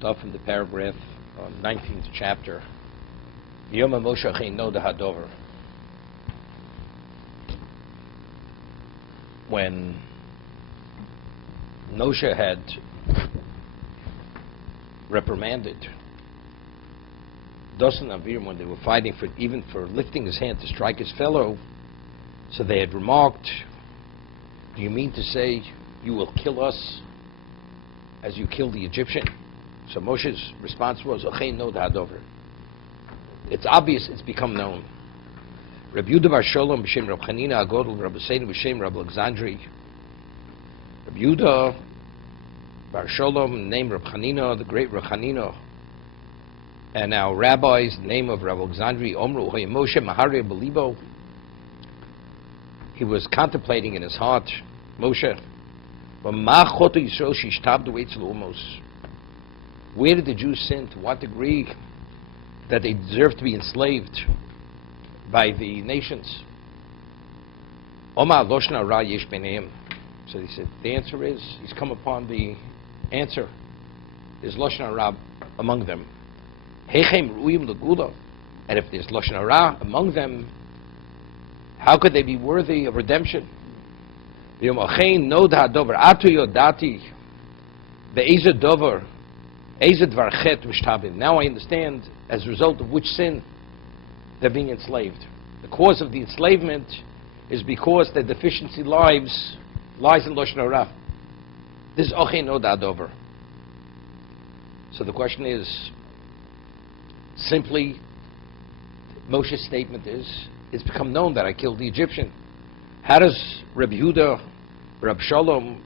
start from the paragraph, 19th chapter. Yom Moshe Cheino Hadover. When Moshe had reprimanded Dosan Aviram when they were fighting for lifting his hand to strike his fellow, so they had remarked, "Do you mean to say you will kill us as you killed the Egyptian?" So Moshe's response was, "Cheino Hadover." It's obvious, it's become known. Rabbi Yehuda Bar Sholom b'shem Rab Chanina Agodol, Rabbi Seinu b'shem Rab Alexandri. Rabbi Yehuda Bar Sholom, named Rab Chanina, the great Rab Chanina, and our rabbis, the name of Rab Alexandri, Omru Moshe Mahari Belibo. He was contemplating in his heart, Moshe, where did the Jews sin? To what degree that they deserve to be enslaved by the nations? So he said, the answer is, he's come upon the answer. There's Lashon Hara among them. And if there's Lashon Hara among them, how could they be worthy of redemption? Now I understand as a result of which sin they're being enslaved. The cause of the enslavement is because their deficiency lies in Lashon Hara. This is Ochein No Dadover. So the question is, simply, Moshe's statement is, it's become known that I killed the Egyptian. How does Rabbi Yehuda, Rabbi Shalom,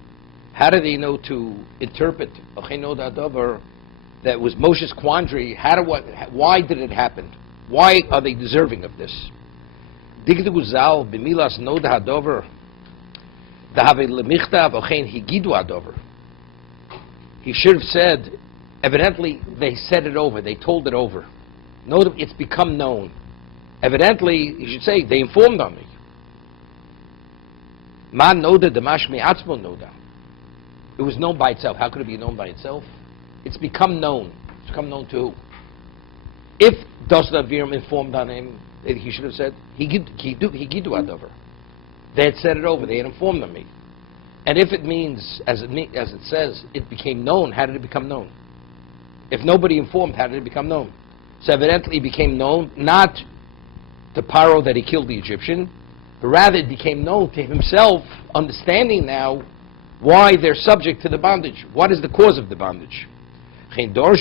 how do they know to interpret Ochein No Dadover? That was Moshe's quandary. Why did it happen? Why are they deserving of this? Digdu Zal b'milas no dahadover dahave lemichtav ochein higidu adover. He should have said, evidently they said it over, they told it over. No, it's become known. Evidently, you should say, they informed on me. Ma noda damash me'atzmo noda. It was known by itself. How could it be known by itself? It's become known. It's become known to who? If Dosan Aviram informed on him, he should have said, Higidu Adover. They had said it over. They had informed on me. And if it means, as it says, it became known, how did it become known? If nobody informed, how did it become known? So evidently it became known, not to Paro that he killed the Egyptian, but rather it became known to himself, understanding now why they're subject to the bondage. What is the cause of the bondage? He was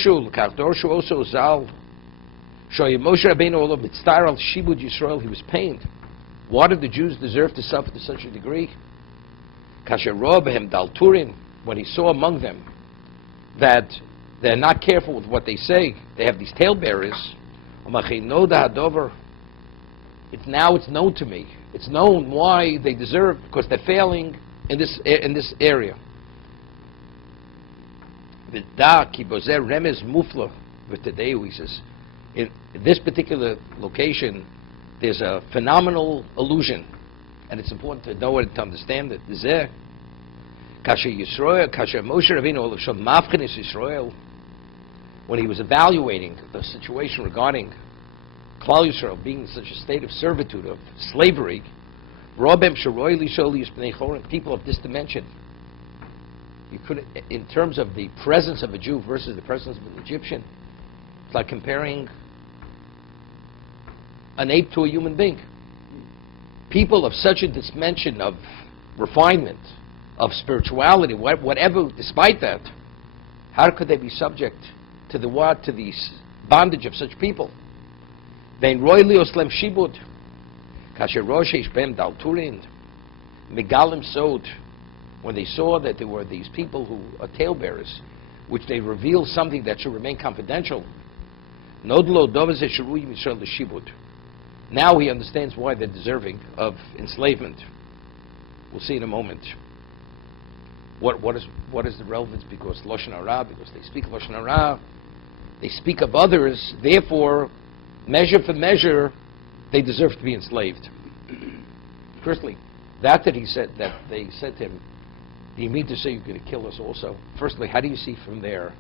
pained. Why did the Jews deserve to suffer to such a degree? When he saw among them that they're not careful with what they say, they have these talebearers. It's known to me. It's known why they deserve, because they're failing in this area. He says, in this particular location, there's a phenomenal illusion, and it's important to know it, to understand it. When he was evaluating the situation regarding Klal Yisrael being in such a state of servitude, of slavery, people of this dimension, you could, in terms of the presence of a Jew versus the presence of an Egyptian, it's like comparing an ape to a human being. People of such a dimension of refinement, of spirituality, whatever, despite that, how could they be subject to the bondage of such people? When they saw that there were these people who are talebearers, which they reveal something that should remain confidential. Now he understands why they're deserving of enslavement. We'll see in a moment. What is the relevance? Because Lashon Hara, because they speak Lashon Hara, they speak of others, therefore, measure for measure, they deserve to be enslaved. Firstly, that they said to him, do you mean to say you're going to kill us also? Firstly, how do you see from there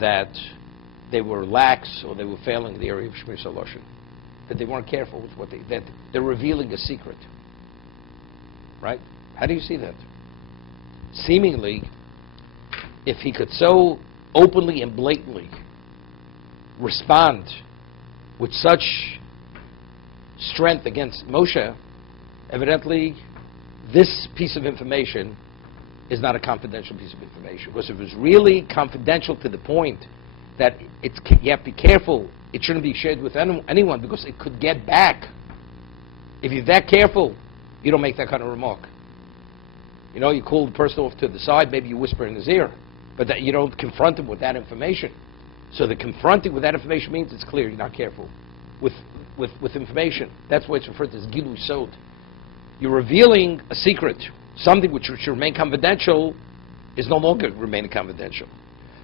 that they were lax or they were failing in the area of Shmir Saloshin, that they weren't careful with that they're revealing a secret. Right? How do you see that? Seemingly, if he could so openly and blatantly respond with such strength against Moshe, evidently this piece of information is not a confidential piece of information. Because if it was really confidential to the point that you have to be careful, it shouldn't be shared with anyone because it could get back. If you're that careful, you don't make that kind of remark. You know, you call the person off to the side, maybe you whisper in his ear, but that you don't confront him with that information. So the confronting with that information means it's clear, you're not careful. With information, that's why it's referred to as Gilu Sod. You're revealing a secret. Something which should remain confidential is no longer remaining confidential.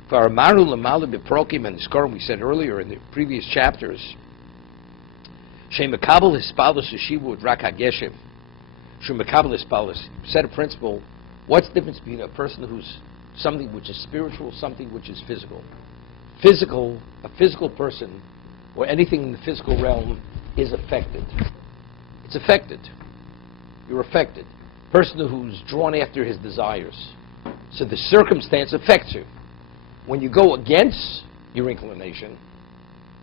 For our Maru Lamalu Biprokim and Skorim, we said earlier in the previous chapters, Shemakabel Hispalus Yeshivu Rak HaGeshem. Shemakabel Hispalus. Set a principle. What's the difference between a person who's something which is spiritual, something which is physical? A physical person, or anything in the physical realm, is affected. It's affected. You're affected. Person who's drawn after his desires. So the circumstance affects you. When you go against your inclination,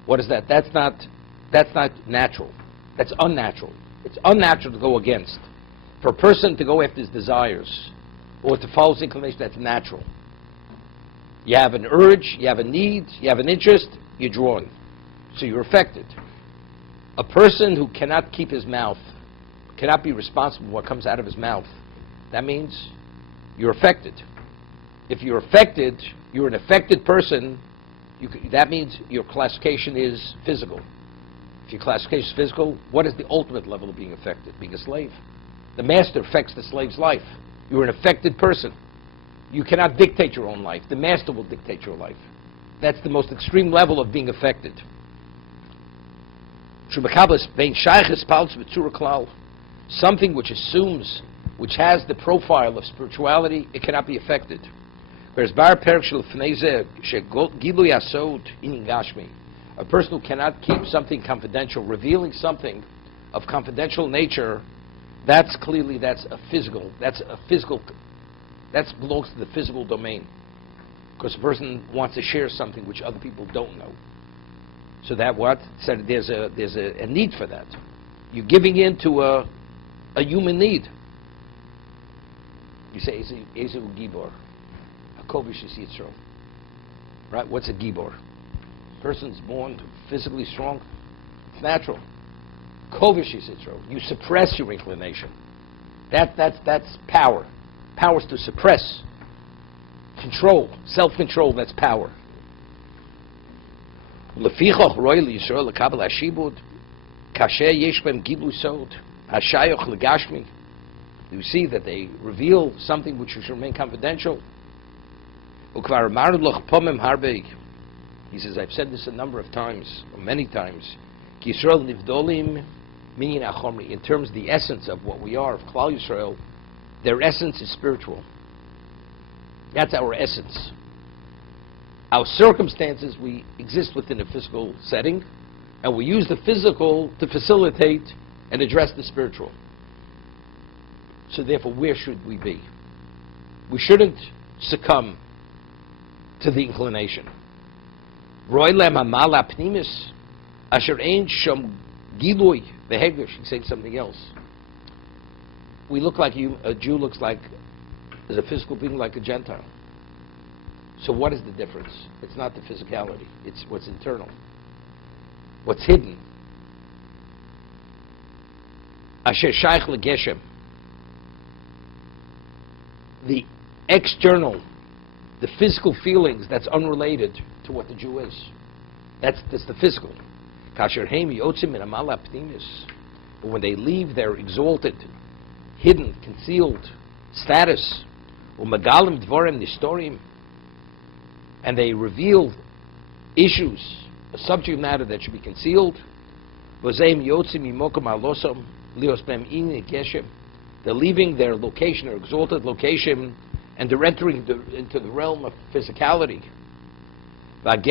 what is that? That's not natural. That's unnatural. It's unnatural to go against. For a person to go after his desires or to follow his inclination, that's natural. You have an urge, you have a need, you have an interest, you're drawn. So you're affected. A person who cannot keep his mouth, cannot be responsible for what comes out of his mouth, that means you're affected. If you're affected, you're an affected person, that means your classification is physical. If your classification is physical, what is the ultimate level of being affected? Being a slave. The master affects the slave's life. You're an affected person. You cannot dictate your own life. The master will dictate your life. That's the most extreme level of being affected. Something which assumes, which has the profile of spirituality, it cannot be affected. A person who cannot keep something confidential, revealing something of confidential nature, that's a physical, that belongs to the physical domain. Because a person wants to share something which other people don't know. So that said there's a need for that. You're giving in to a human need. You say, Ezu Gibor. Hakovish Yitzro. Right? What's a Gibor? Person's born physically strong. It's natural. Kovish Yitzro. You suppress your inclination. That's power. Power is to suppress. Control. Self-control, that's power. Lefichach royal Yisrael lekabel hashibud kasher yesh bem giblu sod hashayoch legashmi. You see that they reveal something which should remain confidential. Ukvar amaru loch pomem harbe. He says, I've said this a number of times, or many times. Ki Yisrael nivdolim minyan achomri. In terms of the essence of what we are of Klal Yisrael, their essence is spiritual. That's our essence. Our circumstances, we exist within a physical setting, and we use the physical to facilitate and address the spiritual. So therefore, where should we be? We shouldn't succumb to the inclination. She's saying something else. We look like a Jew looks like, as a physical being, like a Gentile. So what is the difference? It's not the physicality. It's what's internal. What's hidden. Asher shaykh legeshem. The external, the physical feelings, that's unrelated to what the Jew is. That's the physical. Kasher heim yotzim min amala pnimis. But when they leave their exalted, hidden, concealed status, umagalim dvorim nistorim, and they reveal issues, a subject matter that should be concealed. They're leaving their location, their exalted location, and they're entering into the realm of physicality. And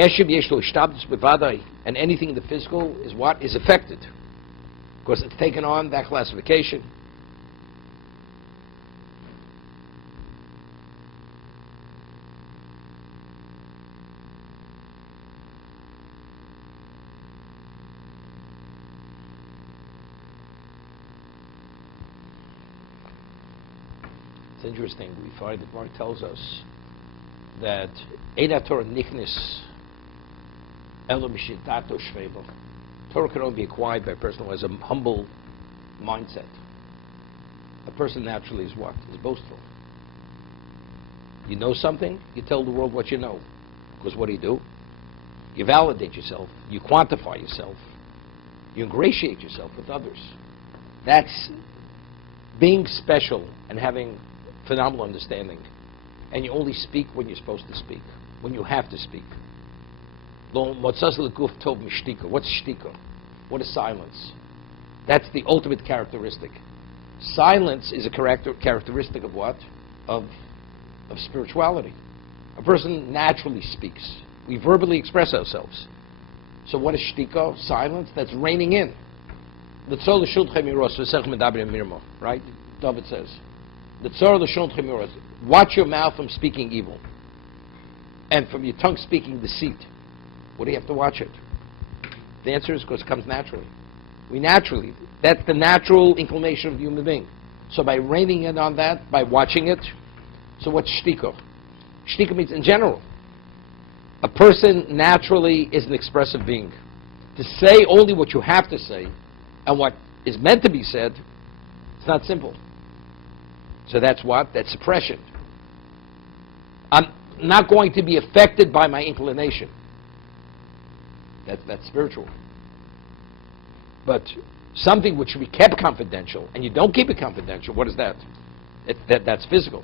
anything in the physical is what? Is affected. Because it's taken on that classification. It's interesting. We find that Mark tells us that Eida Torah Nichnis Elo Mishitato Shvebo. Torah can only be acquired by a person who has a humble mindset. A person naturally is what? Is boastful. You know something, you tell the world what you know. Because what do? You validate yourself, you quantify yourself, you ingratiate yourself with others. That's being special and having phenomenal understanding. And you only speak when you're supposed to speak, when you have to speak. What's shtika? What is silence? That's the ultimate characteristic. Silence is a characteristic of what? Of spirituality. A person naturally speaks. We verbally express ourselves. So what is shtika? Silence. That's reining in. Right? David says. Watch your mouth from speaking evil, and from your tongue speaking deceit. What do you have to watch it? The answer is because it comes naturally. That's the natural inclination of the human being. So by reining in on that, by watching it, so what's shtika? Shtika means in general. A person naturally is an expressive being. To say only what you have to say, and what is meant to be said, it's not simple. So that's what? That's suppression. I'm not going to be affected by my inclination. That's spiritual. But something which should be kept confidential, and you don't keep it confidential, what is that? That's physical.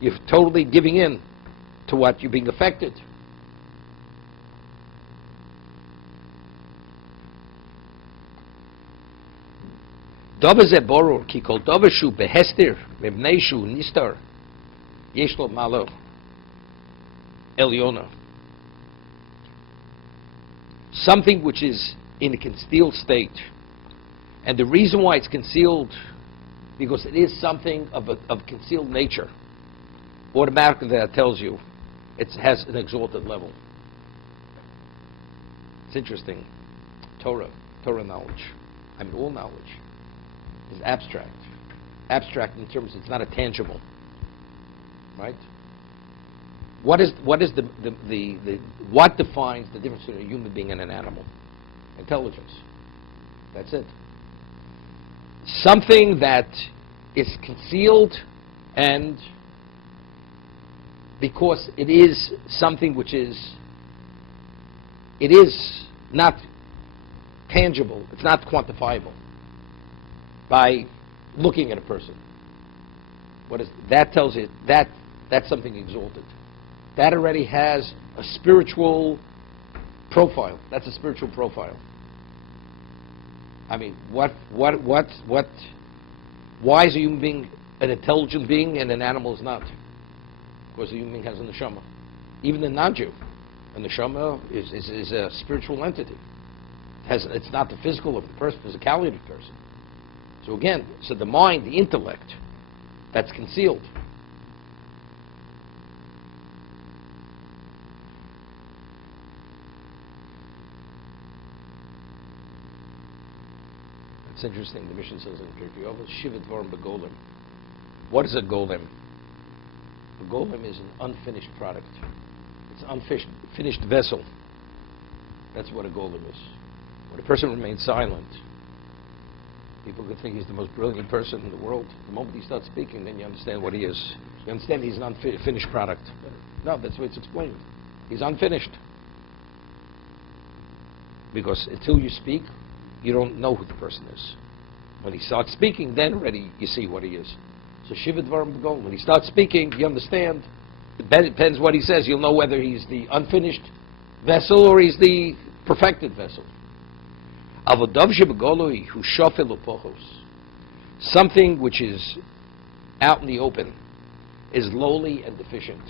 You're totally giving in to what you're being affected. Dova ze borur ki kol dova shu behestir mebnei shu nistar yesh lo malo Eliona. Something which is in a concealed state. And the reason why it's concealed, because it is something of concealed nature. Automatically that tells you it has an exalted level. It's interesting. Torah knowledge, all knowledge is abstract. Abstract in terms it's not a tangible. Right? What defines the difference between a human being and an animal? Intelligence. That's it. Something that is concealed, and because it is something which is not tangible, it's not quantifiable by looking at a person. That tells you that's something exalted. That already has a spiritual profile. That's a spiritual profile. I mean, why is a human being an intelligent being and an animal is not? Because the human being has a neshama. Even the non-Jew, a neshama is a spiritual entity. It's not the physical of the person, physicality of the person. So again, the mind, the intellect, that's concealed. It's interesting, the Mishnah says in Pirkei Avos, Shiva Dvarim B'Golem. What is a golem? A golem is an unfinished product. It's an unfinished vessel. That's what a golem is. When a person remains silent, people could think he's the most brilliant person in the world. The moment he starts speaking, then you understand what he is. You understand he's an unfinished product. No, that's the way it's explained. He's unfinished. Because until you speak, you don't know who the person is. When he starts speaking, then already you see what he is. So Shiva Dvarim B'Golem. When he starts speaking, you understand. It depends what he says. You'll know whether he's the unfinished vessel or he's the perfected vessel. Something which is out in the open is lowly and deficient.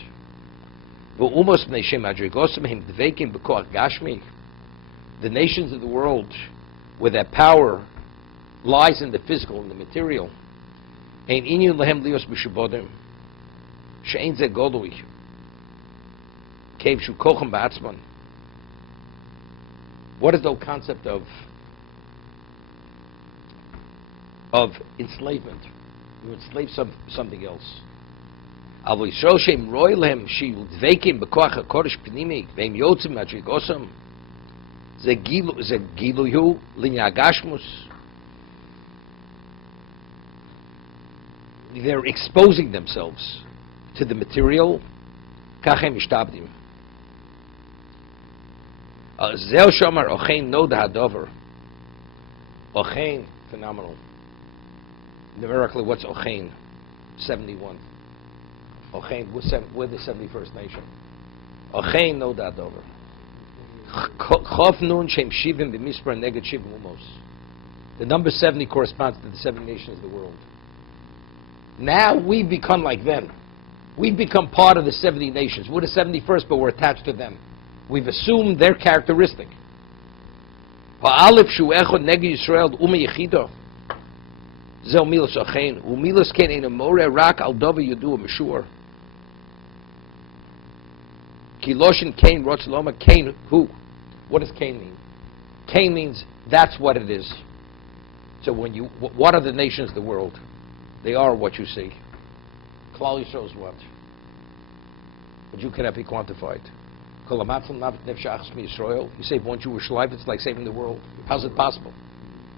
The nations of the world, where their power lies in the physical, in the material. What is the concept of enslavement? You enslave something else. They're exposing themselves to the material. Ochein, phenomenal. Numerically, what's Ochein? 71. Ochein, we're the 71st nation. Ochein, no dadover. Chof nun shem shivim b'mispar neged shivim umos. The number 70 corresponds to the 7 nations of the world. Now we've become like them. We've become part of the 70 nations. We're the 71st, but we're attached to them. We've assumed their characteristic. Ha'alef shu echod neged Yisrael ume yechido. Zeh umilos ochein. Umilos ken ein amore rak al dove yudu meshur. Kiloshin Cain wrote Loma. Cain who? What does Cain mean? Cain means that's what it is. So what are the nations of the world? They are what you see. Klal Yisrael is what? But you cannot be quantified. You save one Jewish life, it's like saving the world. How's it possible?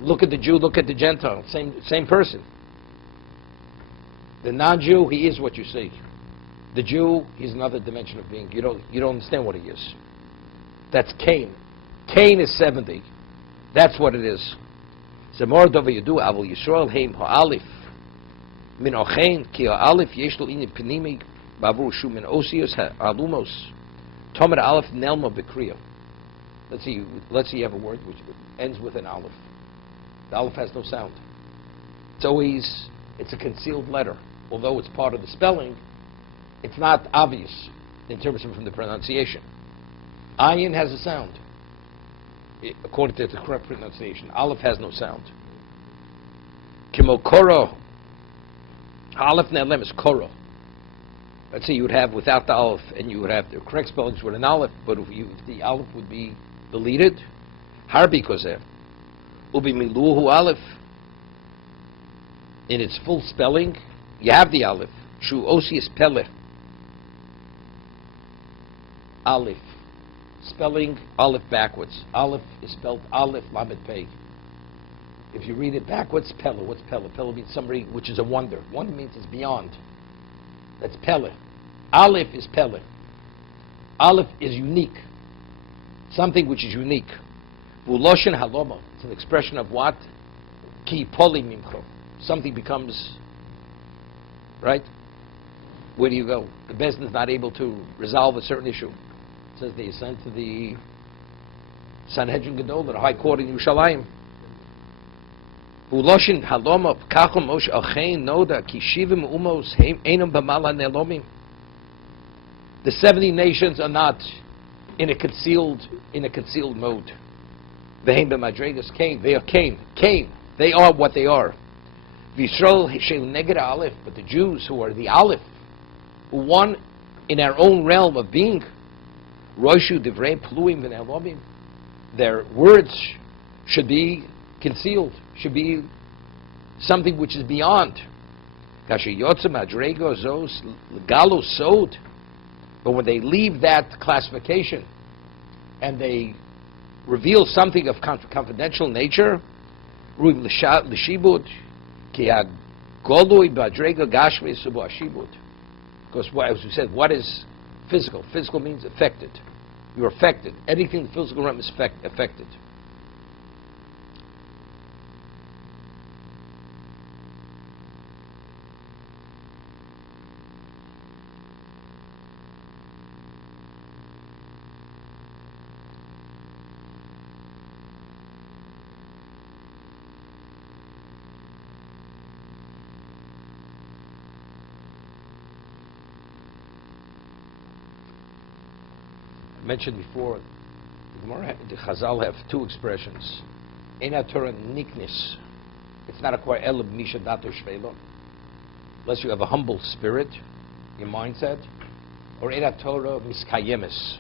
Look at the Jew, look at the Gentile, same person. The non-Jew, he is what you see. The Jew, he's another dimension of being. You don't understand what he is. That's Cain. Cain is 70. That's what it is. Zemor dova yudu avol Yisrael heim ha'alif min ochein ki ha'alif yesh lo inyan penimi bavur shu min osios ha'alumos tomer alif nelma bekriya. Let's see you have a word which ends with an aleph. The aleph has no sound. It's a concealed letter. Although it's part of the spelling, it's not obvious in terms of from the pronunciation. Ayin has a sound, according to the correct pronunciation. Aleph has no sound. Kimokoro. Aleph ne'elem is koro. Let's say you would have without the aleph, and you would have the correct spellings with an aleph, but if the aleph would be deleted, harbi kozeh. Ubi miluhu aleph. In its full spelling, you have the aleph. Shu osius peleh. Aleph. Spelling aleph backwards. Aleph is spelled aleph lamed pei. If you read it backwards, pele. What's pele? Pele means somebody which is a wonder. Wonder means it's beyond. That's pele. Aleph is pele. Aleph is unique. Something which is unique. Vuloshin haloma. It's an expression of what? Ki poli mimcho. Something becomes, right? Where do you go? The Bezdin is not able to resolve a certain issue. It says they sent to the Sanhedrin Gadol, the High Court in Yerushalayim. Uloshin haloma kachom osh achein noda ki shivim umos einam b'mala nelomim. The 70 nations are not in a concealed mode. Vehem b'madregas Cain. They are Cain. Cain. They are what they are. V'Yisrael shel neged aleph. But the Jews who are the aleph, who won in our own realm of being, roishu divrei pluim v'ne'elomim. Their words should be concealed, should be something which is beyond. But when they leave that classification and they reveal something of confidential nature, because as we said, what is physical? Physical means affected. You're affected. Anything in the physical realm is affected. mentioned before, the Chazal have two expressions. Eina Torah niknis. It's not acquired elab misha dato shvelo, unless you have a humble spirit, your mindset, or Eina Torah miskayemis.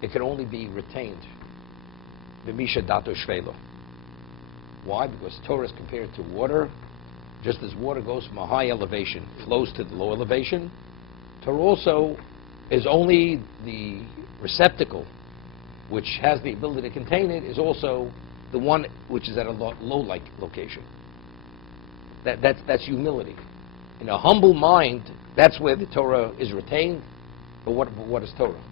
It can only be retained. The misha dato shvelo. Why? Because Torah is compared to water. Just as water goes from a high elevation, flows to the low elevation, Torah also is only the receptacle which has the ability to contain it, is also the one which is at a low-like location. That's humility. In a humble mind, that's where the Torah is retained. But what is Torah?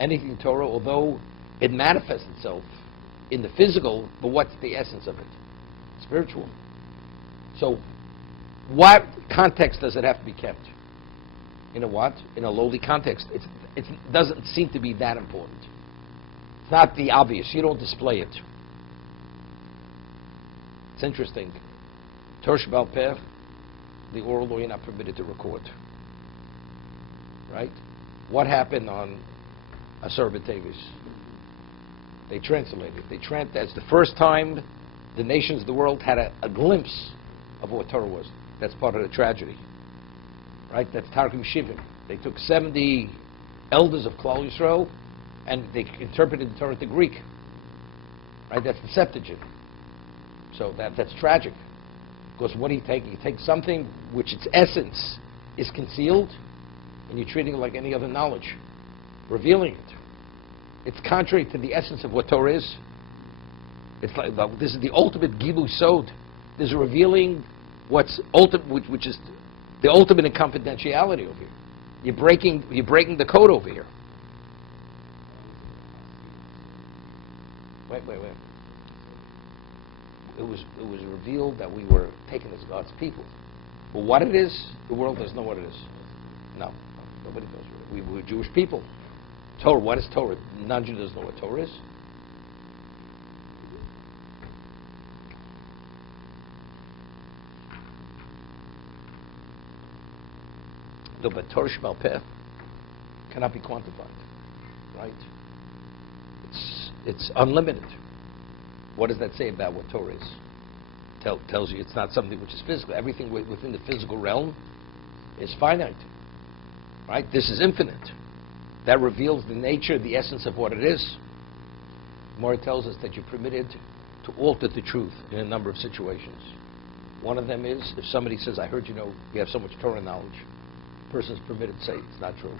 Anything Torah, although it manifests itself in the physical, but what's the essence of it? Spiritual. So, what context does it have to be kept? In a what? In a lowly context. It doesn't seem to be that important. It's not the obvious. You don't display it. It's interesting. Torah Sheba'al Peh, the oral law, you're not permitted to record. Right? What happened on Asar B'Tevis? They translated. That's the first time the nations of the world had a glimpse of what Torah was. That's part of the tragedy. Right? That's Targum Shivim. They took 70 elders of Klal Yisrael and they interpreted the Torah to Greek. Right? That's the Septuagint. So that's tragic. Because what do you take? You take something which its essence is concealed and you're treating it like any other knowledge, revealing it. It's contrary to the essence of what Torah is. It's like, this is the ultimate Gilui Sod. This is revealing what's ultimate, which is the ultimate in confidentiality over here. You're breaking the code over here. Wait. It was revealed that we were taken as God's people. But what it is, the world doesn't know what it is. No, nobody knows what it is. We were Jewish people. Torah, what is Torah? Non-Jew doesn't know what Torah is. No, but Torah Sheba'al Peh cannot be quantified, right? It's unlimited. What does that say about what Torah is? Tells you it's not something which is physical. Everything within the physical realm is finite, right? This is infinite. That reveals the nature, the essence of what it is. Gemara tells us that you're permitted to alter the truth in a number of situations. One of them is if somebody says, I heard you have so much Torah knowledge. The person's permitted to say it's not true.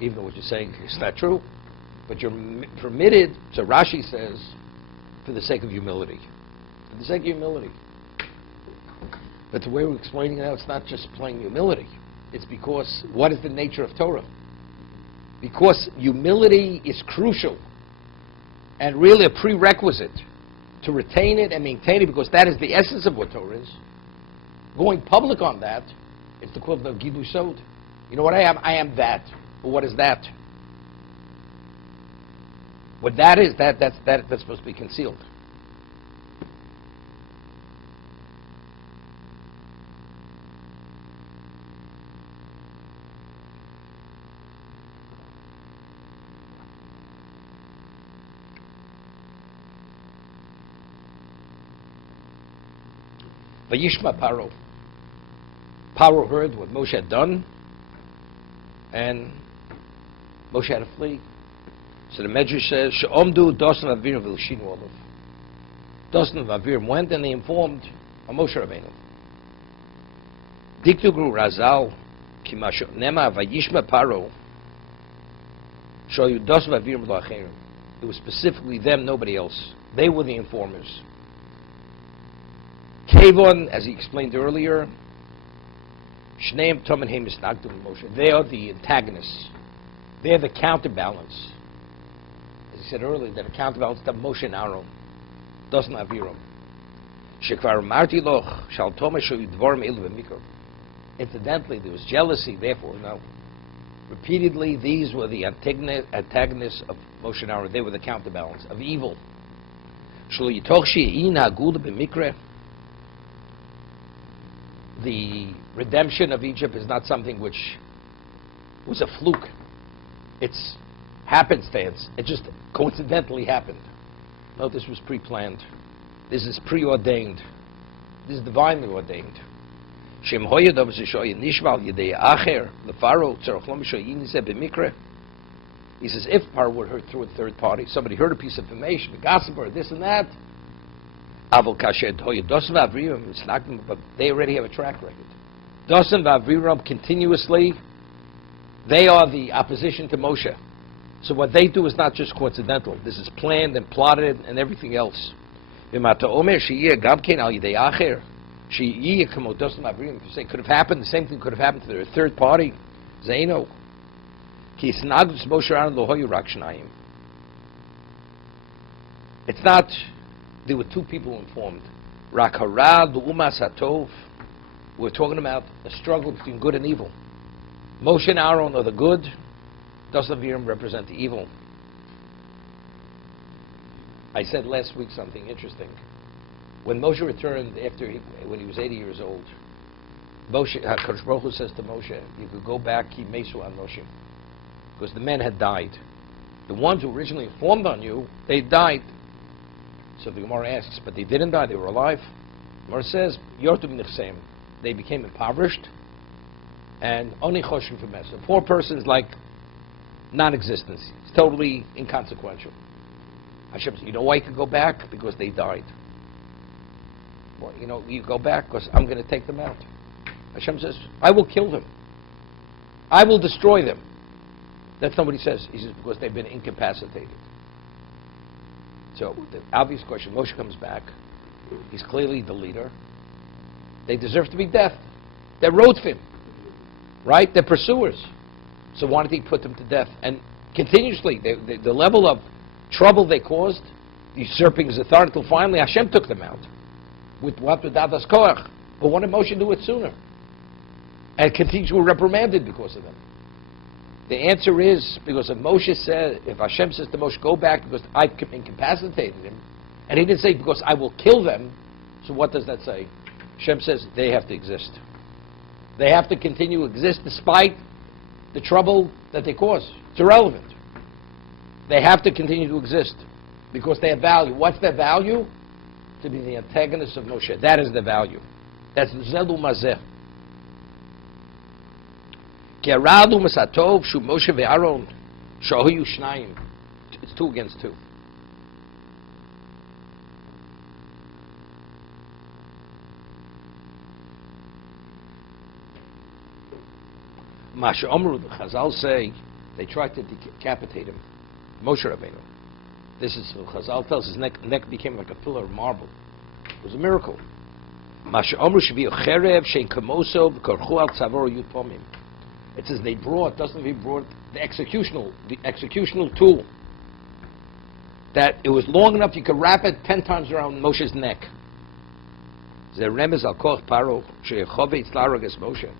Even though what you're saying is not true. But you're permitted, so Rashi says, for the sake of humility. For the sake of humility. But the way we're explaining it now, it's not just plain humility. It's because, what is the nature of Torah? Because humility is crucial and really a prerequisite to retain it and maintain it, because that is the essence of what Torah is. Going public on that, it's the equivalent of Gilui Sod. You know what I am? I am that. But what is that? What that is, that's supposed to be concealed. Vayishma Paro. Paro heard what Moshe had done, and Moshe had to flee. So the Medrash says, "She'omdu Dosan Avirim v'Lishinu Olav." Dosan and Avirim went and they informed Moshe Rabbeinu. Diktugru Razal Kimasho Nema Vayishma Paro. Show you Dosan Avirim v'Lacherim. It was specifically them, nobody else. They were the informers. Kevon, as he explained earlier, Shneim Tom and Hamis Nagdum Moshe. They are the antagonists. They are the counterbalance. As he said earlier, they're the counterbalance to Moshe and Aaron. Doesn't Aviram. Shekvar Marti Loch Shal Tomesh Dvorim Elu B'Mikro. Incidentally, there was jealousy. Therefore, no. Repeatedly, these were the antagonists of Moshe and Aaron. They were the counterbalance of evil. Shlo Yitoch She'in Hagula B'Mikre. The redemption of Egypt is not something which was a fluke. It's happenstance. It just coincidentally happened. No, this was pre-planned. This is preordained. This is divinely ordained. Shem hoyed of Zishoy Nishval Yedei Acher, the Pharaoh, Tzarach Lom Shoyin Zeh B'Mikre. He says, if Pharaoh were heard through a third party, somebody heard a piece of information, a gossiper, this and that, Avol Kasher Hoyed Dosan V'Avriram, it's not, but they already have a track record. Dosan V'Avriram continuously, they are the opposition to Moshe. So what they do is not just coincidental. This is planned and plotted and everything else. If you say could have happened, the same thing could have happened to their third party. Zaino. It's not, there were two people informed. We're talking about a struggle between good and evil. Moshe and Aaron are the good, Dosavirim represent the evil. I said last week something interesting. When Moshe returned when he was 80 years old, HaKadosh Baruch Hu says to Moshe, you could go back, keep Mesu on Moshe. Because the men had died. The ones who originally informed on you, they died. So the Gemara asks, but they didn't die, they were alive. The Gemara says, Yortum Nichseim, they became impoverished, and Oni Choshim Femesa. A poor person is like non-existence. It's totally inconsequential. Hashem says, you know why you could go back? Because they died. Well, you go back because I'm going to take them out. Hashem says, I will kill them. I will destroy them. That's not what he says. He says, because they've been incapacitated. So, the obvious question, Moshe comes back. He's clearly the leader. They deserve to be dead. They're Rodfim. Right? They're pursuers. So why did he put them to death? And continuously, the level of trouble they caused, usurping his authority, until finally Hashem took them out. With what? With Dadas Koach. But why did Moshe do it sooner? And continually were reprimanded because of them. The answer is because if Hashem says to Moshe, go back because I've incapacitated him, and he didn't say because I will kill them, so what does that say? Hashem says they have to exist. They have to continue to exist despite the trouble that they cause. It's irrelevant. They have to continue to exist because they have value. What's their value? To be the antagonists of Moshe. That is the value. That's the Zelu Mazeh. Ki aradu masatov shu Moshe ve'Aaron shahoyu shnayim. It's 2 against 2. Masha Omru, the Chazal say, they tried to decapitate him. Moshe Rabbeinu. This is what Chazal tells his neck became like a pillar of marble. It was a miracle. Masha Omru shaviu cherev shein kamoso v'korchu al tzavor yutpomim. It says they brought the executional tool. That it was long enough you could wrap it 10 times around Moshe's neck. Ze remez al koch paro sheyechovetz laragas Moshe.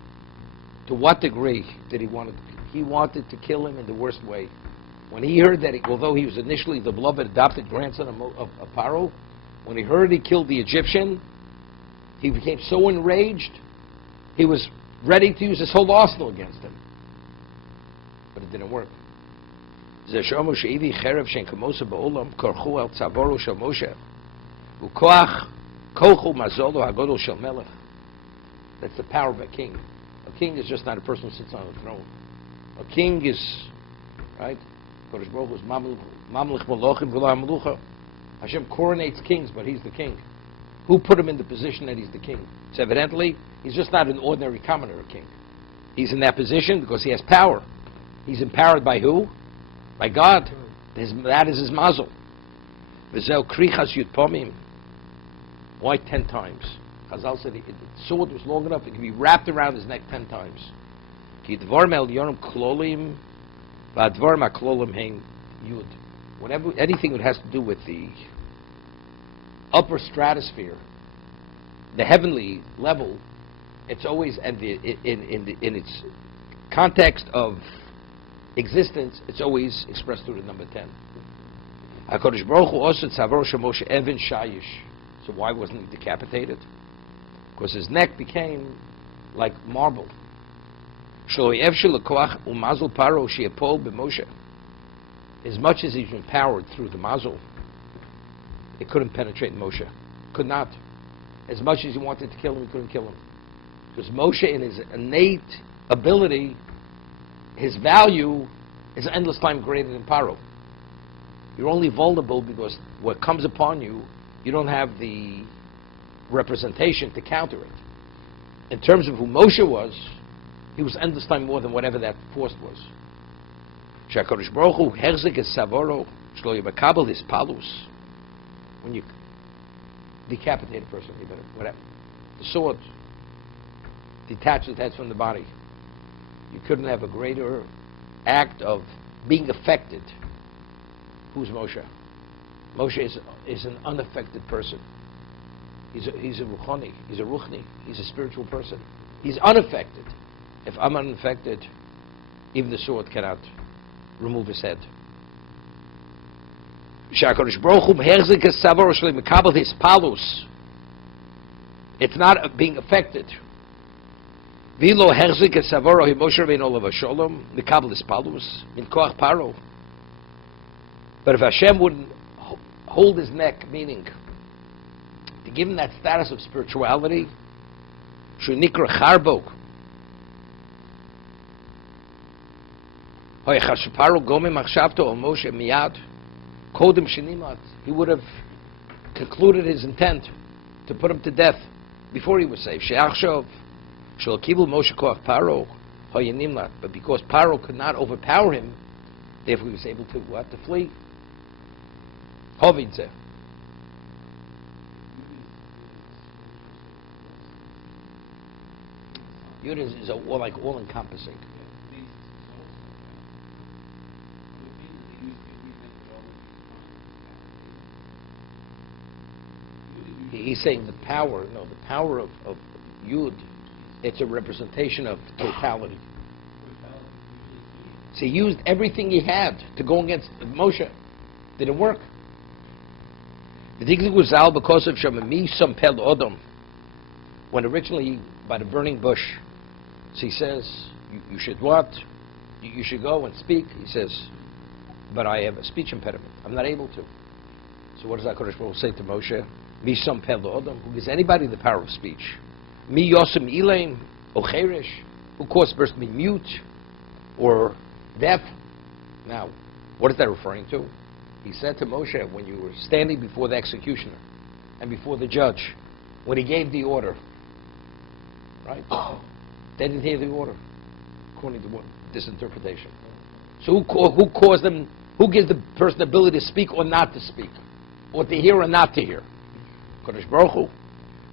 To what degree did he wanted to kill him in the worst way? When he heard that, although he was initially the beloved adopted grandson of Paro, when he heard he killed the Egyptian, he became so enraged, he was ready to use his whole arsenal against him. But it didn't work. That's the power of a king. A king is just not a person who sits on a throne. A king is, right? Kodesh Baruch Hu is Mamlich Molochim V'lo HaMelucha. Hashem coronates kings, but he's the king. Who put him in the position that he's the king? It's evidently, he's just not an ordinary commoner king. He's in that position because he has power. He's empowered by who? By God. That is his mazel. V'zeu krichas yutpomim. Why 10 times? Chazal said the sword was long enough, it could be wrapped around his neck 10 times. Ki dvorim el yorim klolim, v'advorim ha-klolim hein yud. Whenever anything that has to do with the upper stratosphere, the heavenly level, it's always in its context of existence, it's always expressed through the number 10. HaKadosh Baruch Hu also tzavor shemoshe even shayish. So why wasn't he decapitated? Because his neck became like marble. As much as he's empowered through the mazel, it couldn't penetrate Moshe. Could not. As much as he wanted to kill him, he couldn't kill him. Because Moshe, in his innate ability, his value is endless time greater than Paro. You're only vulnerable because what comes upon you, you don't have the representation to counter it. In terms of who Moshe was, he was endless time more than whatever that force was. Shakadosh Baruch Hu herzik es savoro shlo yibakabel his palus. When you decapitate a person, whatever, the sword detaches the head from the body. You couldn't have a greater act of being affected. Who's Moshe? Moshe is an unaffected person. He's a ruchani. He's a ruchni. He's a spiritual person. He's unaffected. If I'm unaffected, even the sword cannot remove his head. It's not being affected. But if Hashem wouldn't hold his neck, meaning to give him that status of spirituality, he would have concluded his intent to put him to death before he was saved. But because Paro could not overpower him, therefore he was able to what? To flee. Hovidze. Yud is all-encompassing. He's saying the power of Yud, it's a representation of totality. So he used everything he had to go against Moshe. Didn't work. Because of Shemami Sampel Odom, when originally by the burning bush, so he says, you should what? You should go and speak. He says, but I have a speech impediment. I'm not able to. So what does HaKadosh Baruch Hu say to Moshe? Mi Sampel Odom, who gives anybody the power of speech. Mi Yosem Ilaim Ocherish, who caused a person to be mute or deaf. Now, what is that referring to? He said to Moshe, when you were standing before the executioner and before the judge, when he gave the order, right? They didn't hear the order, according to this interpretation. So who caused them? Who gives the person the ability to speak or not to speak, or to hear or not to hear? Kodesh Baruch Hu.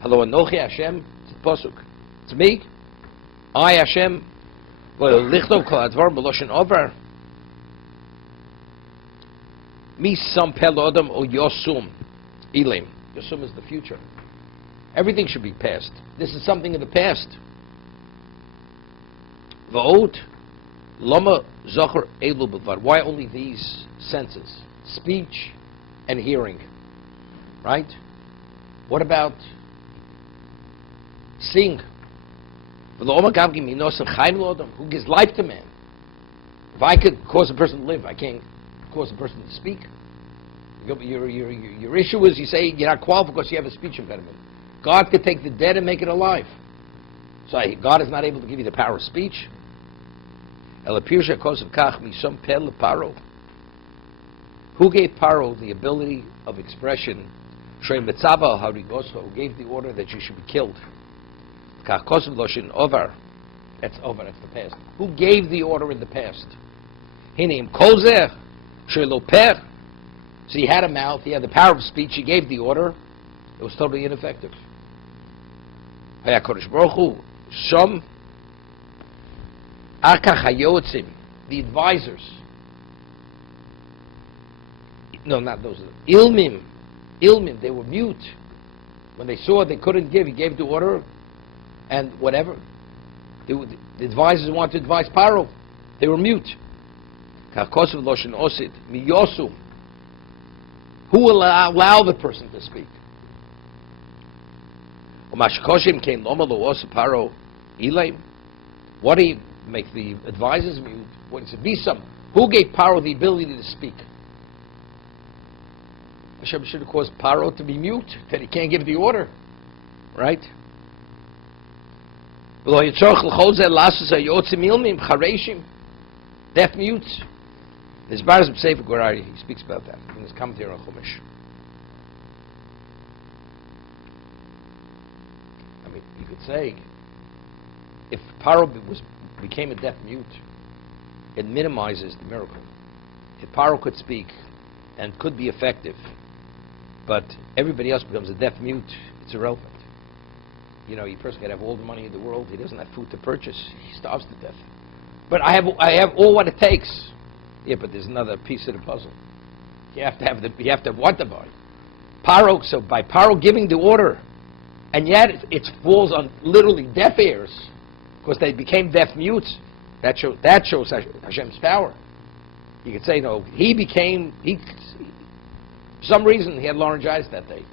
Hello, Anochi Hashem. It's the pasuk. It's me. I Hashem. Lichtov kol advar b'loshen over. Mi sampel odom o yosum ilim. Yosum is the future. Everything should be past. This is something in the past. V'od lama zocher elu b'var. Why only these senses? Speech and hearing. Right? What about seeing? Who gives life to man? If I could cause a person to live, I can't cause a person to speak. Your issue is you say you're not qualified because you have a speech impediment. God could take the dead and make it alive. So God is not able to give you the power of speech. Who gave Paro the ability of expression? Who gave the order that you should be killed? That's over, that's the past. Who gave the order in the past? So he had a mouth, he had the power of speech, he gave the order. It was totally ineffective. The advisors, no, not those, Ilmim, they were mute. When they saw they couldn't give, he gave the order, and whatever. The advisors wanted to advise Paro. They were mute. Who will allow the person to speak? What do you make the advisors mute? What is it? Bisam. Who gave Paro the ability to speak? Hashem should have caused Paro to be mute, that he can't give the order. Right? Deaf mutes. There's Baraz B'Sefer Gorari, he speaks about that in his commentary on Chumash. I mean, you could say, if Paro became a deaf mute, it minimizes the miracle. If Paro could speak and could be effective, but everybody else becomes a deaf mute, it's irrelevant. You know, a person can have all the money in the world, he doesn't have food to purchase, he starves to death. But I have all what it takes. Yeah, but there's another piece of the puzzle. You have to have what to buy. Paro, so by Paro giving the order, and yet it falls on literally deaf ears, because they became deaf mutes. That shows Hashem's power. You could say, no, for some reason he had laryngitis that day.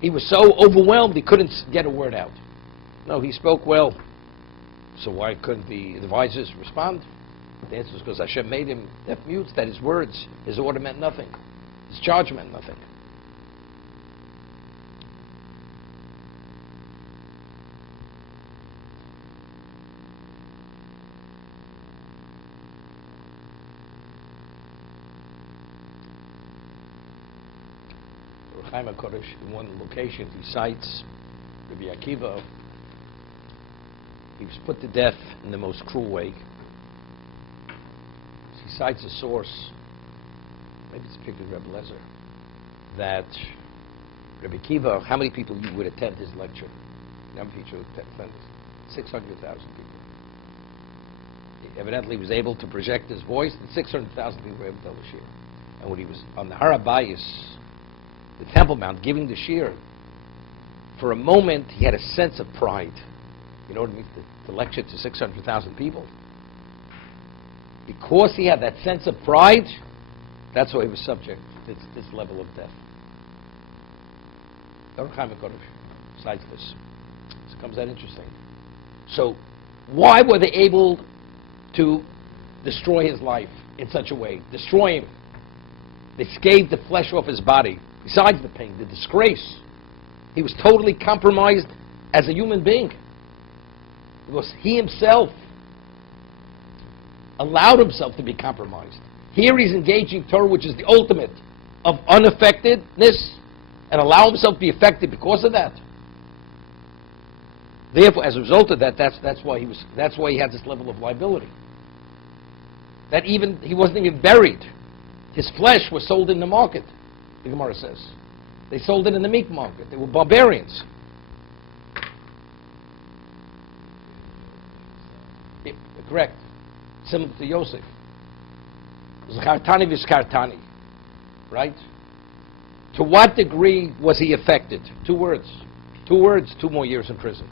He was so overwhelmed he couldn't get a word out. No, he spoke well. So why couldn't the advisors respond? The answer is because Hashem made him deaf mutes, that his words, his order meant nothing. His charge meant nothing. Chaim HaKodesh, in one location, he cites Rabbi Akiva. He was put to death in the most cruel way. He cites a source, maybe it's particularly Rebbe Lezer, that Rabbi Akiva, how many people would attend his lecture? How many people would attend this? 600,000 people. He evidently was able to project his voice, and 600,000 people were able to tell the shir. And when he was on the Har HaBayis, the Temple Mount, giving the shir, for a moment he had a sense of pride. You know what I mean? To lecture to 600,000 people. Because he had that sense of pride, that's why he was subject to this level of death. Chaim HaKodesh cites this. This comes out interesting. So, why were they able to destroy his life in such a way? Destroy him. They scathed the flesh off his body. Besides the pain, the disgrace. He was totally compromised as a human being. Because he himself allowed himself to be compromised. Here he's engaging Torah, which is the ultimate of unaffectedness, and allow himself to be affected because of that. Therefore, as a result of that, that's why he had this level of liability. That even he wasn't even buried. His flesh was sold in the market, the Gemara says. They sold it in the meat market. They were barbarians. Yeah, correct. Similar to Yosef. Zchartani v'shkartani. Right? To what degree was he affected? 2 words. 2 words, 2 more years in prison.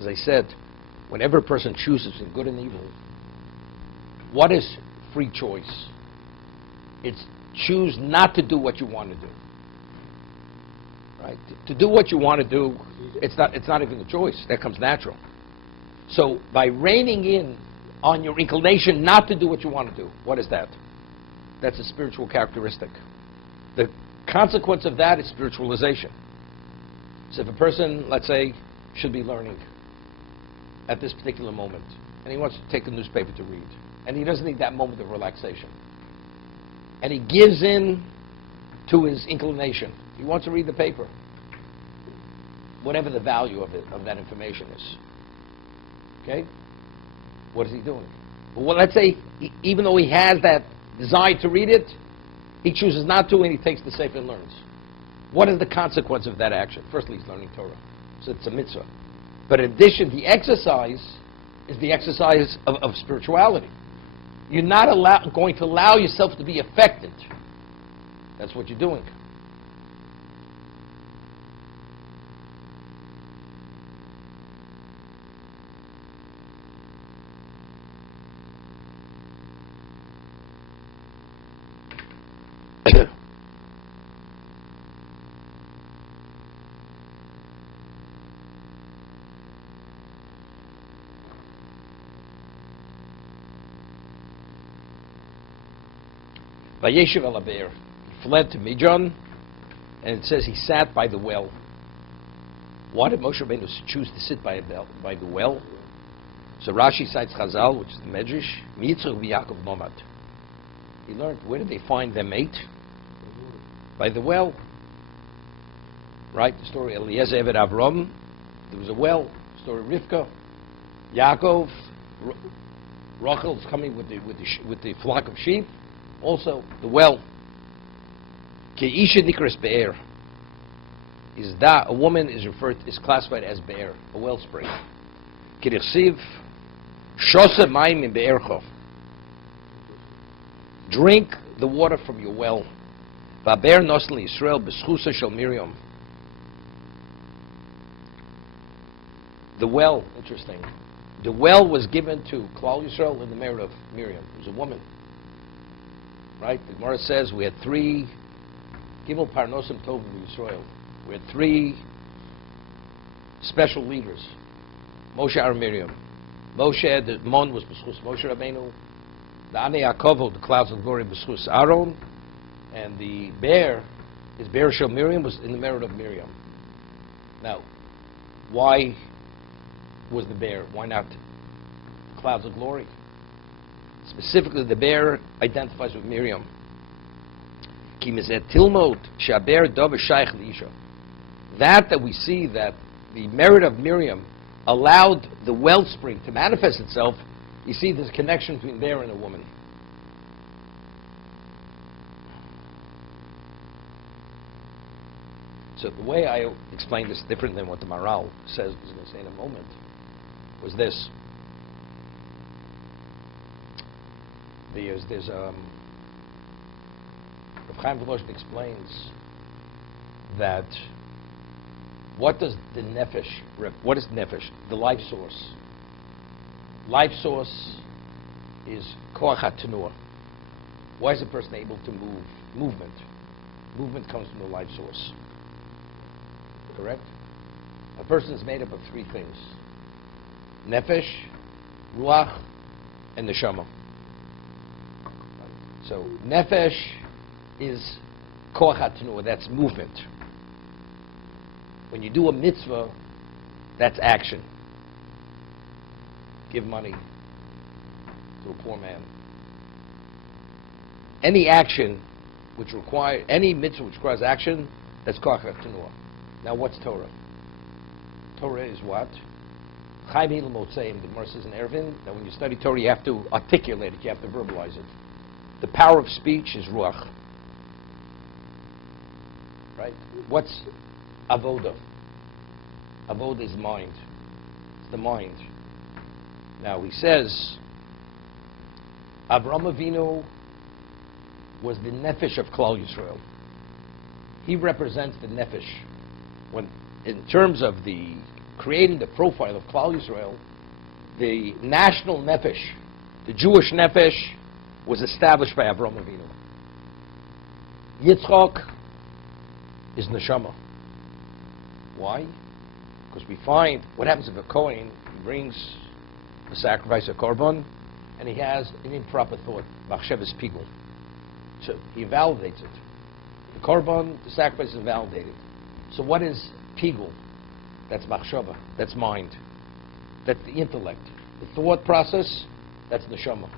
As I said, whenever a person chooses between good and evil, what is free choice? It's choose not to do what you want to do. Right? To do what you want to do, it's not even a choice. That comes natural. So by reining in on your inclination not to do what you want to do, what is that? That's a spiritual characteristic. The consequence of that is spiritualization. So if a person, let's say, should be learning at this particular moment, and he wants to take a newspaper to read, and he doesn't need that moment of relaxation, and he gives in to his inclination. He wants to read the paper, whatever the value of that information is. Okay? What is he doing? Well, let's say, even though he has that desire to read it, he chooses not to, and he takes the sefer and learns. What is the consequence of that action? Firstly, he's learning Torah, so it's a mitzvah. But in addition, the exercise is the exercise of spirituality. You're not going to allow yourself to be affected. That's what you're doing. Vayechi al-be'er. He fled to Midian, and it says he sat by the well. Why did Moshe Rabbeinu choose to sit by the well? So Rashi cites Chazal, which is the Medrash, Yitzchak v'Yaakov nomad. He learned, where did they find their mate? By the well. Right? The story of Eliezer Eved Avram, there was a well. The story of Rivka, Yaakov, Rachel is coming with the flock of sheep. Also, the well. Ke'isha nikras be'er. Is that a woman is classified as be'er, a wellspring. K'dichsiv shosa mayim in be'ercho. Drink the water from your well. Va'ber nosel Yisrael b'schusa shel Miriam. The well, interesting. The well was given to Klal Yisrael in the merit of Miriam. It was a woman. Right? The Gemara says we had three Gimel Parnosim Tovim Yisrael. We had three special leaders. Moshe and Miriam. Moshe, the Mon was B'schus Moshe Rabbeinu. The Ane Yaakov, the clouds of glory, B'schus Aaron. And the bear, his bear Shel Miriam, was in the merit of Miriam. Now, why was the bear? Why not the clouds of glory? Specifically, the bear identifies with Miriam. That we see that the merit of Miriam allowed the wellspring to manifest itself, you see there's a connection between bear and a woman. So the way I explained this different than what the Maral says, is going to say in a moment, was this. There's Rav Chaim Volozhin explains that what does the nefesh, what is nefesh? The life source. Life source is koach hatanua. Why is a person able to move? Movement. Movement comes from the life source. Correct? A person is made up of three things: nefesh, ruach, and neshama. So nefesh is koach hatanua, that's movement. When you do a mitzvah, that's action. Give money to a poor man. Any action any mitzvah which requires action, that's koach hatanua. Now what's Torah? Torah is what? Chaim Hillel Motzeim, the Gemara says in Eruvin, that when you study Torah you have to articulate it, you have to verbalize it. The power of speech is ruach. Right? What's avoda? Avoda is mind. It's the mind. Now he says, Avraham Avinu was the nefesh of Klal Yisrael. He represents the nefesh. When, in terms of the creating the profile of Klal Yisrael, the national nefesh, the Jewish nefesh, was established by Avraham Avinu. Yitzchak is neshama. Why? Because we find what happens if a Kohen brings a sacrifice, a korban, and he has an improper thought, machshavas pigul. So he validates it. The korban, the sacrifice is validated. So what is pigul? That's machshava. That's mind. That's the intellect. The thought process, that's neshama.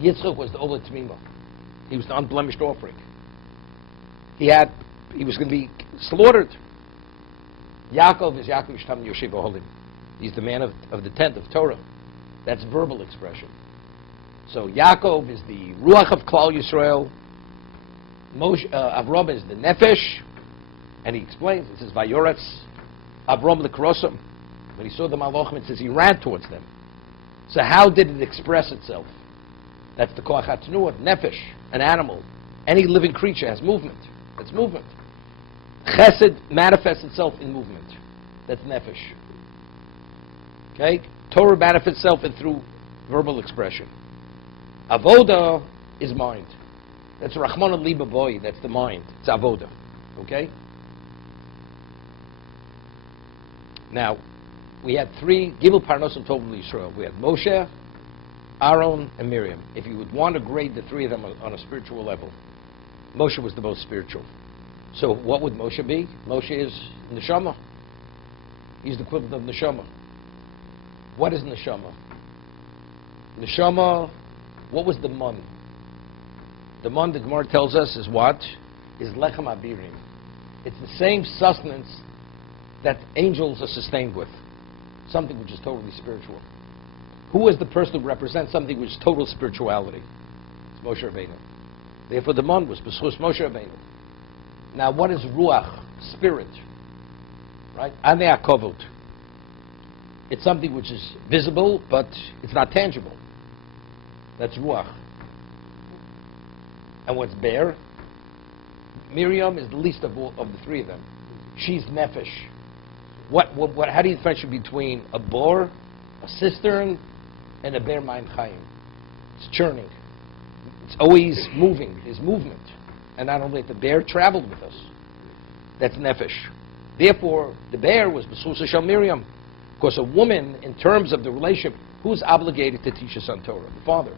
Yitzchak was the Ola Tmima. He was the unblemished offering. He was going to be slaughtered. Yaakov is Yaakov Shtam Yoshev Oholim. He's the man of the tent of Torah. That's verbal expression. So Yaakov is the Ruach of Klal Yisrael. Avram is the Nefesh. And he explains, it says, Vayoretz Avram L'Krosam. When he saw the Malachim, it says he ran towards them. So how did it express itself? That's the Koach HaTanuah, Nefesh, an animal. Any living creature has movement. That's movement. Chesed manifests itself in movement. That's Nefesh. Okay? Torah manifests itself through verbal expression. Avoda is mind. That's Rachmana Liba Boy. That's the mind. It's Avoda. Okay? Now, we had three Gimel Parnosim Tovim Yisrael. We had Moshe, Aaron and Miriam. If you would want to grade the three of them on a spiritual level, Moshe was the most spiritual. So what would Moshe be? Moshe is neshama. He's the equivalent of neshama. What is neshama? Neshama, what was the mun? The mun, the Gemara tells us, is what? Is lechem abirim. It's the same sustenance that angels are sustained with. Something which is totally spiritual. Who is the person who represents something which is total spirituality? It's Moshe Rabbeinu. Therefore the mun was b'schus Moshe Rabbeinu. Now what is ruach? Spirit. Right? Anei hakovod. It's something which is visible, but it's not tangible. That's ruach. And what's bare? Miriam is the least of the three of them. She's nefesh. How do you differentiate between a bore, a cistern, and a bear mind chayim? It's churning. It's always moving. There's movement. And not only the bear traveled with us. That's nefesh. Therefore, the bear was b'susa shel Miriam. Because a woman, in terms of the relationship, who's obligated to teach us on Torah? The father.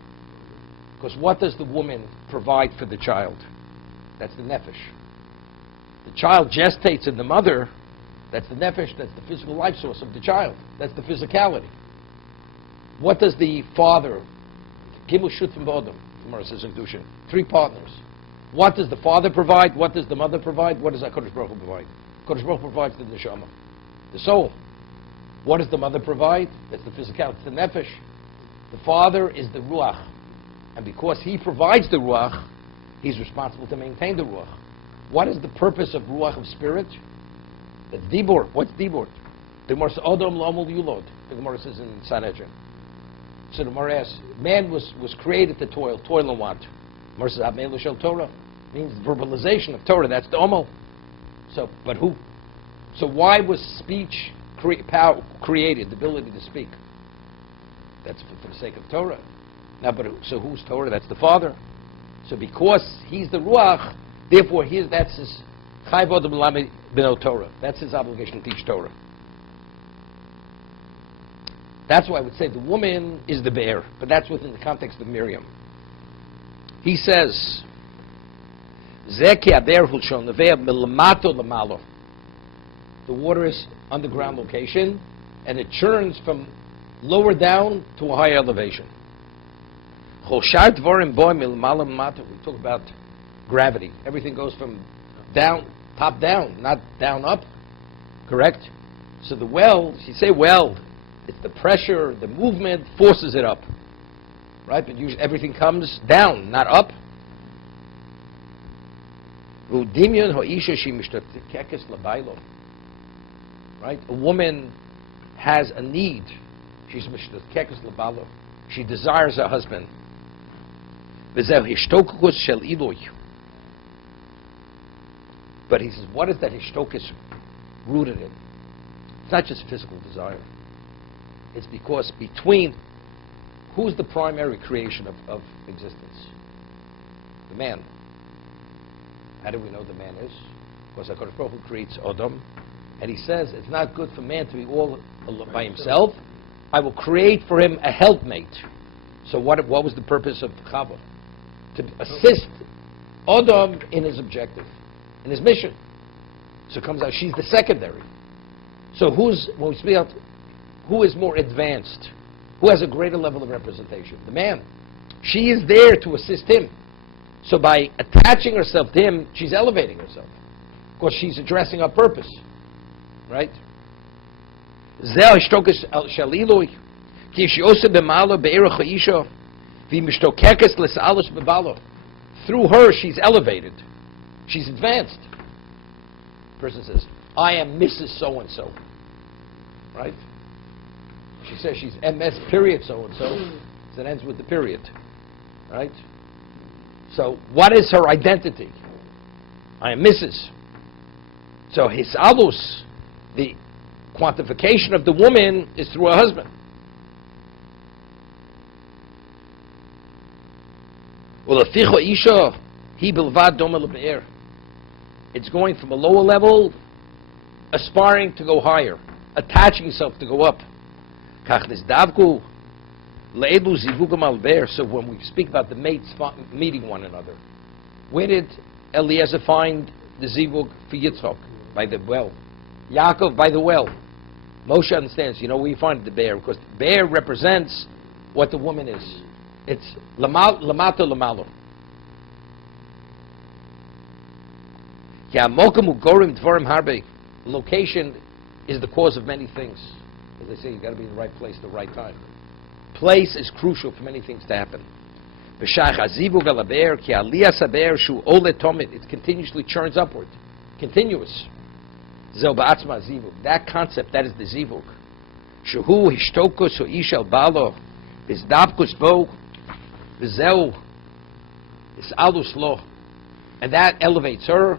Because what does the woman provide for the child? That's the nefesh. The child gestates in the mother. That's the nefesh. That's the physical life source of the child. That's the physicality. What does the father? Gimel shutfim b'odom. Gemara says in Kedushin. 3 partners. What does the father provide? What does the mother provide? What does HaKadosh Baruch Hu provide? HaKadosh Baruch Hu provides the neshama, the soul. What does the mother provide? That's the physicality. It's the nefesh. The father is the ruach. And because he provides the ruach, he's responsible to maintain the ruach. What is the purpose of ruach, of spirit? That's dibur. What's dibur? The Gemara says, Odom lomul yulod. The Gemara says in Sanhedrin. So the Gemara asks, man was created to toil. Toil and what? The Gemara says, Abmei l'shel Torah. Means verbalization of Torah. That's the omo. So, but who? So why was speech created, the ability to speak? That's for the sake of Torah. Now, so who's Torah? That's the Father. So because he's the Ruach, therefore that's his Chai V'odom L'Lamed B'no Torah. That's his obligation to teach Torah. That's why I would say the woman is the bear, but that's within the context of Miriam. He says, Zeki Aber Hulshon Neveh Milamato Lamalo. The water is underground location, and it churns from lower down to a higher elevation. We talk about gravity. Everything goes from down, top down, not down up. Correct? So the well, you say well, it's the pressure, the movement forces it up. Right? But usually everything comes down, not up. Right? A woman has a need. She's mishtakekes labalo. She desires a husband. But he says, what is that hishtokus rooted in? It's not just physical desire. It's because between, who's the primary creation of existence? The man. How do we know the man is? Because HaKadosh Baruch Hu creates Adam, and he says it's not good for man to be all by himself. I will create for him a helpmate. So what was the purpose of Chava? To assist Adam in his objective, in his mission. So it comes out she's the secondary. So when we speak out, who is more advanced? Who has a greater level of representation? The man. She is there to assist him. So by attaching herself to him, she's elevating herself. Because she's addressing her purpose. Right? Through her, she's elevated. She's advanced. The person says, I am Mrs. So-and-so. Right? She says she's MS period so-and-so. So it ends with the period. Right? So what is her identity? I am Mrs. So his alus, the quantification of the woman, is through her husband. It's going from a lower level, aspiring to go higher, attaching itself to go up. Le'elu zivugam al be'er. So when we speak about the mates meeting one another, where did Eliezer find the zivug for Yitzchak? By the well. Yaakov by the well. Moshe understands. You know where you find the bear? Because the bear represents what the woman is. It's lamato lamalo. Location is the cause of many things. As they say, you got to be in the right place at the right time. Place is crucial for many things to happen. It continuously churns upward. Continuous. That concept, that is the zivug. Shehu hishtokus o ish al balo, bizdabkus bo, bizeu, is alus lo, and that elevates her.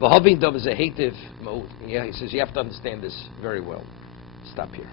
V'havin dov is a hativ mode. Yeah, he says you have to understand this very well. Stop here.